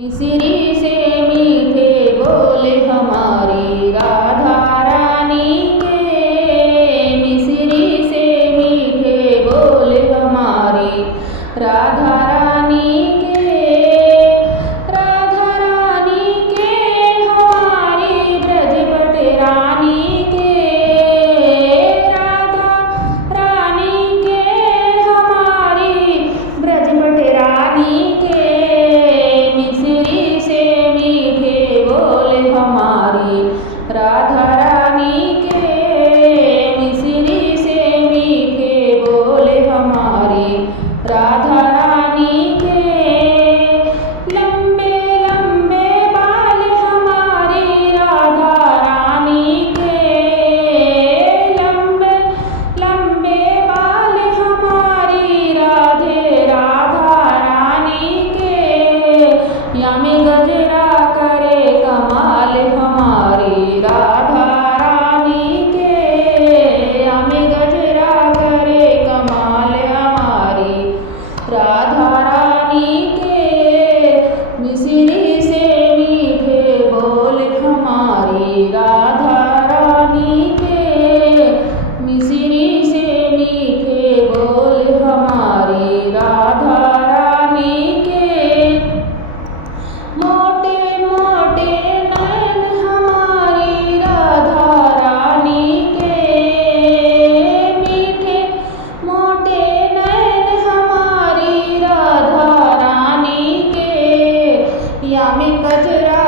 मिसरी से मीठे बोले हमारी राधा रानी के, मिसरी से मीठे बोले हमारी राधा रानी के, राधा रानी के हमारी ब्रजपट रानी के, राधा रानी के हमारी ब्रजपट रानी के, मिसरी से मीठे बोले हमारी राधा रानी के, मिसरी से मीठे बोले हमारी राधा रानी के, लंबे लंबे बाल हमारी राधा रानी के, लंबे लंबे बाल हमारी राधे राधा रानी के, यामी गजरा करे कमाल हमारी राधा रानी के, यामी गजरा करे कमाल हमारी राधा रानी के, मिसरी से मीठे बोल हमारी राधा रानी के, मिसरी से मीठे बोल हमारी राधा रानी के, मोटे मोटे नैन हमारी राधा रानी के, मीठे मोटे नैन हमारी राधा रानी के, यामी कजरा